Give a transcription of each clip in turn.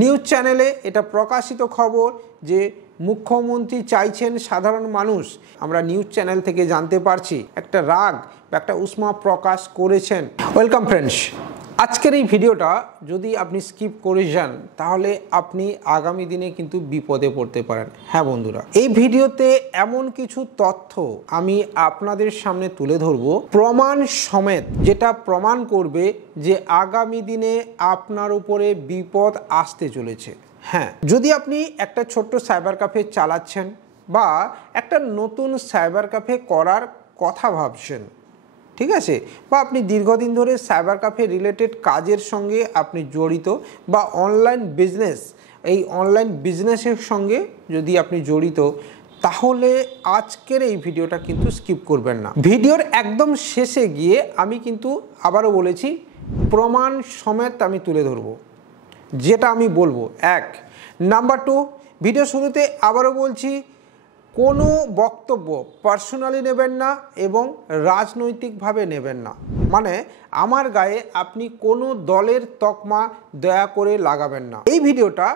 News চ্যানেলে এটা প্রকাশিত খবর যে মুখ্যমন্ত্রী চাইছেন সাধারণ মানুষ, আমরা নিউজ চ্যানেল থেকে জানতে পারছি, একটা রাগ বা একটা উষ্মা প্রকাশ করেছেন। ওয়েলকাম ফ্রেন্ডস, আজকের এই ভিডিওটা যদি আপনি স্কিপ করে যান তাহলে আপনি আগামী দিনে কিন্তু বিপদে পড়তে পারেন। হ্যাঁ বন্ধুরা, এই ভিডিওতে এমন কিছু তথ্য আমি আপনাদের সামনে তুলে ধরবো প্রমাণ সমেত, যেটা প্রমাণ করবে যে আগামী দিনে আপনার উপরে বিপদ আসতে চলেছে। হ্যাঁ, যদি আপনি একটা ছোট্ট সাইবার ক্যাফে চালাচ্ছেন বা একটা নতুন সাইবার ক্যাফে করার কথা ভাবছেন, ঠিক আছে, বা আপনি দীর্ঘদিন ধরে সাইবার ক্যাফে রিলেটেড কাজের সঙ্গে আপনি জড়িত বা অনলাইন বিজনেস, এই অনলাইন বিজনেসের সঙ্গে যদি আপনি জড়িত, তাহলে আজকের এই ভিডিওটা কিন্তু স্কিপ করবেন না। ভিডিওর একদম শেষে গিয়ে আমি কিন্তু আবারও বলেছি প্রমাণ সমেত আমি তুলে ধরবো যেটা আমি বলবো। এক নাম্বার 2, ভিডিও শুরুতে আবারও বলছি কোনো বক্তব্য পার্সোনালি নেবেন না এবং রাজনৈতিকভাবে নেবেন না। মানে আমার গায়ে আপনি কোনো দলের তকমা দয়া করে লাগাবেন না। এই ভিডিওটা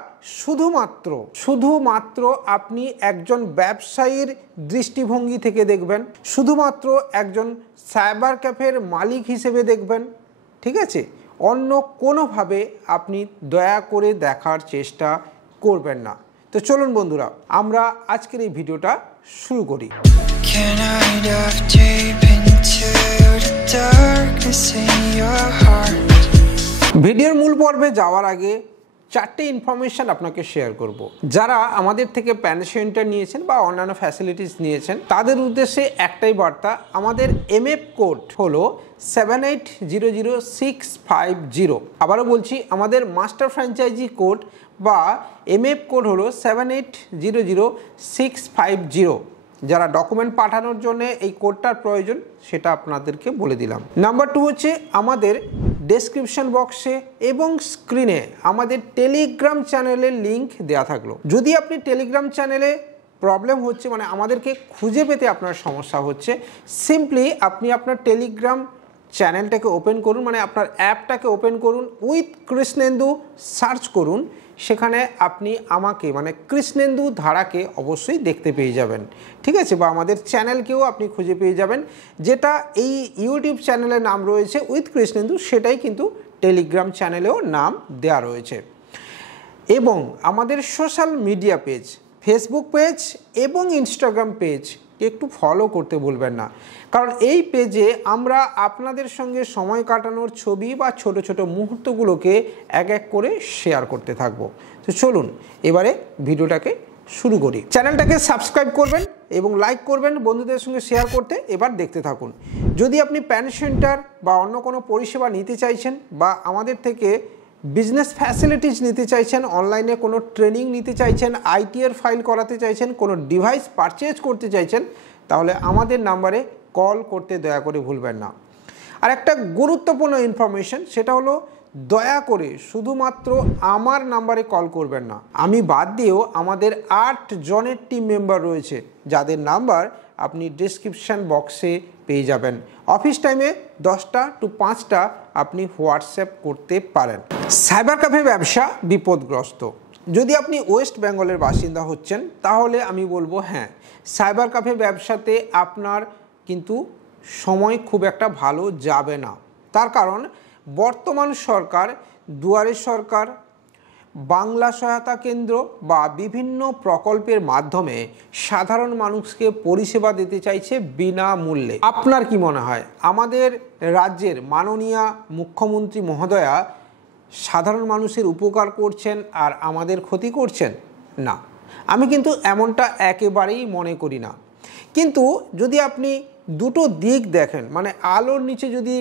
শুধুমাত্র আপনি একজন ব্যবসায়ীর দৃষ্টিভঙ্গি থেকে দেখবেন, শুধুমাত্র একজন সাইবার ক্যাফের মালিক হিসেবে দেখবেন, ঠিক আছে? অন্য কোনোভাবে আপনি দয়া করে দেখার চেষ্টা করবেন না। তো চলুন বন্ধুরা, আমরা আজকের এই ভিডিওটা শুরু করি। ভিডিওর মূল পর্বে যাওয়ার আগে চারটে ইনফরমেশন আপনাকে শেয়ার করব। যারা আমাদের থেকে পেনশনটা নিয়েছেন বা অন্যান্য ফ্যাসিলিটিস নিয়েছেন তাদের উদ্দেশ্যে একটাই বার্তা, আমাদের MF কোড হলো 78000650। আবারও বলছি, আমাদের মাস্টার ফ্র্যাঞ্চাইজি কোড বা MF কোড হলো 78000650। যারা ডকুমেন্ট পাঠানোর জন্য এই কোডটার প্রয়োজন সেটা আপনাদেরকে বলে দিলাম। নাম্বার 2 হচ্ছে আমাদের ডেসক্রিপশন বক্সে এবং স্ক্রিনে আমাদের টেলিগ্রাম চ্যানেলের লিঙ্ক দেওয়া থাকলো। যদি আপনি টেলিগ্রাম চ্যানেলে প্রবলেম হচ্ছে, মানে আমাদেরকে খুঁজে পেতে আপনার সমস্যা হচ্ছে, সিম্পলি আপনি আপনার টেলিগ্রাম চ্যানেলটাকে ওপেন করুন, মানে আপনার অ্যাপটাকে ওপেন করুন, উইথ কৃষ্ণেন্দু সার্চ করুন। সেখানে আপনি আমাকে মানে কৃষ্ণেন্দু ধারাকে অবশ্যই দেখতে পেয়ে যাবেন, ঠিক আছে? বা আমাদের চ্যানেলকেও আপনি খুঁজে পেয়ে যাবেন। যেটা এই ইউটিউব চ্যানেলের নাম রয়েছে উইথ কৃষ্ণেন্দু, সেটাই কিন্তু টেলিগ্রাম চ্যানেলেও নাম দেওয়া রয়েছে। এবং আমাদের social media page, Facebook page এবং ইনস্টাগ্রাম পেজ একটু ফলো করতে ভুলবেন না, কারণ এই পেজে আমরা আপনাদের সঙ্গে সময় কাটানোর ছবি বা ছোট ছোট মুহূর্তগুলোকে এক এক করে শেয়ার করতে থাকবো। তো চলুন এবারে ভিডিওটাকে শুরু করি। চ্যানেলটাকে সাবস্ক্রাইব করবেন এবং লাইক করবেন, বন্ধুদের সঙ্গে শেয়ার করতে এবার দেখতে থাকুন। যদি আপনি প্যান সেন্টার বা অন্য কোনো পরিষেবা নিতে চাইছেন বা আমাদের থেকে বিজনেস ফ্যাসিলিটিস নিতে চাইছেন, অনলাইনে কোনো ট্রেনিং নিতে চাইছেন, ITR ফাইল করাতে চাইছেন, কোনো ডিভাইস পারচেজ করতে চাইছেন, তাহলে আমাদের নাম্বারে কল করতে দয়া করে ভুলবেন না। আর একটা গুরুত্বপূর্ণ ইনফরমেশন, সেটা হলো দয়া করে শুধুমাত্র আমার নাম্বারে কল করবেন না। আমি বাদ দিয়েও আমাদের 8 জনের টিম মেম্বার রয়েছে যাদের নাম্বার আপনি ডেসক্রিপশান বক্সে পেয়ে যাবেন। অফিস টাইমে 10টা to 5টা আপনি হোয়াটসঅ্যাপ করতে পারেন। সাইবার ক্যাফে ব্যবসা বিপদগ্রস্ত। যদি আপনি ওয়েস্ট বেঙ্গলের বাসিন্দা হচ্ছেন তাহলে আমি বলবো হ্যাঁ, সাইবার ক্যাফে ব্যবসাতে আপনার কিন্তু সময় খুব একটা ভালো যাবে না। তার কারণ বর্তমান সরকার, দুয়ারে সরকার, বাংলা সহায়তা কেন্দ্র বা বিভিন্ন প্রকল্পের মাধ্যমে সাধারণ মানুষকে পরিষেবা দিতে চাইছে বিনামূল্যে। আপনার কি মনে হয় আমাদের রাজ্যের মাননীয় মুখ্যমন্ত্রী মহোদয়া সাধারণ মানুষের উপকার করছেন আর আমাদের ক্ষতি করছেন? না, আমি কিন্তু এমনটা একেবারেই মনে করি না। কিন্তু যদি আপনি দুটো দিক দেখেন, মানে আলোর নিচে যদি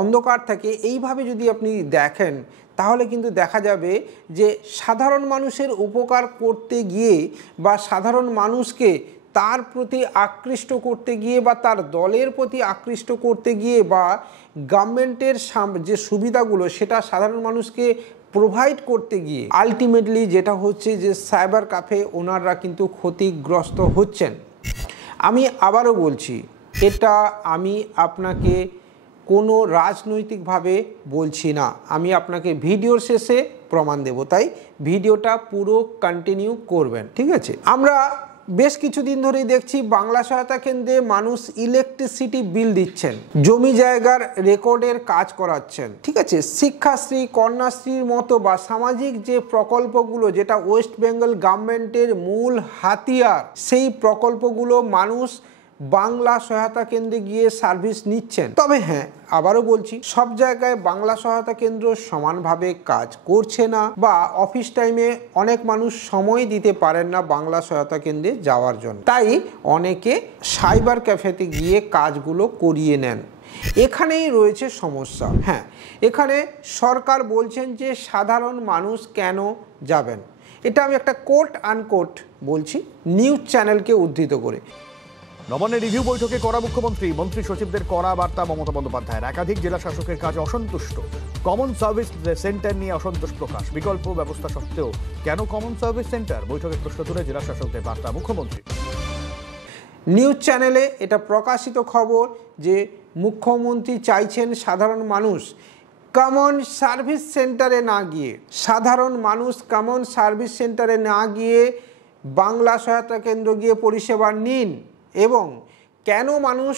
অন্ধকার থাকে, এইভাবে যদি আপনি দেখেন, তাহলে কিন্তু দেখা যাবে যে সাধারণ মানুষের উপকার করতে গিয়ে বা সাধারণ মানুষকে তার প্রতি আকৃষ্ট করতে গিয়ে বা তার দলের প্রতি আকৃষ্ট করতে গিয়ে বা গভর্নমেন্টের যে সুবিধাগুলো সেটা সাধারণ মানুষকে প্রোভাইড করতে গিয়ে আলটিমেটলি যেটা হচ্ছে যে সাইবার ক্যাফে ওনাররা কিন্তু ক্ষতিগ্রস্ত হচ্ছেন। আমি আবারও বলছি, এটা আমি আপনাকে কোনো রাজনৈতিকভাবে বলছি না, আমি আপনাকে ভিডিওর শেষে প্রমাণ দেব, তাই ভিডিওটা পুরো কন্টিনিউ করবেন, ঠিক আছে। আমরা বেশ কিছুদিন ধরেই দেখছি বাংলা সহায়তা কেন্দ্রে মানুষ ইলেকট্রিসিটি বিল দিচ্ছেন, জমি জায়গার রেকর্ডের কাজ করাচ্ছেন, ঠিক আছে। শিক্ষাশ্রী, কন্যাশ্রীর মতো বা সামাজিক যে প্রকল্পগুলো যেটা ওয়েস্ট বেঙ্গল গভর্নমেন্টের মূল হাতিয়ার, সেই প্রকল্পগুলো মানুষ বাংলা সহায়তা কেন্দ্রে গিয়ে সার্ভিস নিচ্ছেন। তবে হ্যাঁ, আবারও বলছি, সব জায়গায় বাংলা সহায়তা কেন্দ্র সমানভাবে কাজ করছে না, বা অফিস টাইমে অনেক মানুষ সময় দিতে পারেন না বাংলা সহায়তা কেন্দ্রে যাওয়ার জন্য, তাই অনেকে সাইবার ক্যাফেতে গিয়ে কাজগুলো করিয়ে নেন। এখানেই রয়েছে সমস্যা। হ্যাঁ, এখানে সরকার বলছেন যে সাধারণ মানুষ কেন যাবেন, এটা আমি একটা কোট আনকোট বলছি নিউজ চ্যানেলকে উদ্ধৃত করে। নবান্নের রিভিউ বৈঠকে কড়া মুখ্যমন্ত্রী, মন্ত্রী সচিবদের কড়া বার্তা মমতা বন্দ্যোপাধ্যায়ের। একাধিক জেলা শাসকের কাজে অসন্তুষ্ট, কমন সার্ভিস সেন্টার নিয়ে অসন্তোষ প্রকাশ। বিকল্প ব্যবস্থা সত্ত্বেও কেন কমন সার্ভিস সেন্টার, বৈঠকে প্রশ্ন তুলে জেলা শাসকদের বার্তা মুখ্যমন্ত্রী। নিউজ চ্যানেলে এটা প্রকাশিত খবর যে মুখ্যমন্ত্রী চাইছেন সাধারণ মানুষ কমন সার্ভিস সেন্টারে না গিয়ে, সাধারণ মানুষ কমন সার্ভিস সেন্টারে না গিয়ে বাংলা সহায়তা কেন্দ্র গিয়ে পরিষেবা নিন। এবং কেন মানুষ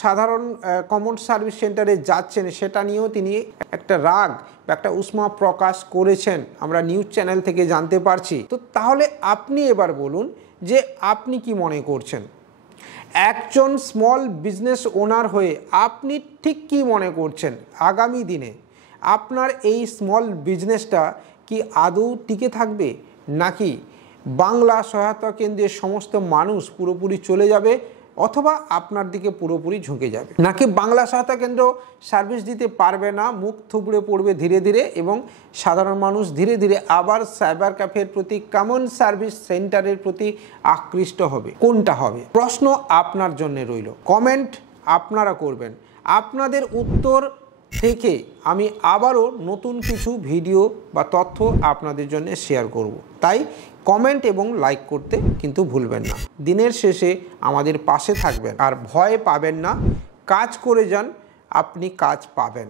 সাধারণ কমন সার্ভিস সেন্টারে যাচ্ছেন সেটা নিয়েও তিনি একটা রাগ বা একটা উষ্মা প্রকাশ করেছেন, আমরা নিউজ চ্যানেল থেকে জানতে পারছি। তো তাহলে আপনি এবার বলুন যে আপনি কি মনে করছেন, একজন স্মল বিজনেস ওনার হয়ে আপনি ঠিক কি মনে করছেন আগামী দিনে আপনার এই স্মল বিজনেসটা কি আদৌ টিকে থাকবে, নাকি বাংলা সহায়তা কেন্দ্রের সমস্ত মানুষ পুরোপুরি চলে যাবে, অথবা আপনার দিকে পুরোপুরি ঝুঁকে যাবে, নাকি বাংলা সহায়তা কেন্দ্র সার্ভিস দিতে পারবে না, মুখ থুবড়ে পড়বে ধীরে ধীরে, এবং সাধারণ মানুষ ধীরে ধীরে আবার সাইবার ক্যাফের প্রতি, কমন সার্ভিস সেন্টারের প্রতি আকৃষ্ট হবে? কোনটা হবে? প্রশ্ন আপনার জন্য রইল, কমেন্ট আপনারা করবেন। আপনাদের উত্তর থেকে আমি আবারও নতুন কিছু ভিডিও বা তথ্য আপনাদের জন্য শেয়ার করব, তাই কমেন্ট এবং লাইক করতে কিন্তু ভুলবেন না। দিনের শেষে আমাদের পাশে থাকবেন, আর ভয় পাবেন না, কাজ করে যান, আপনি কাজ পাবেন।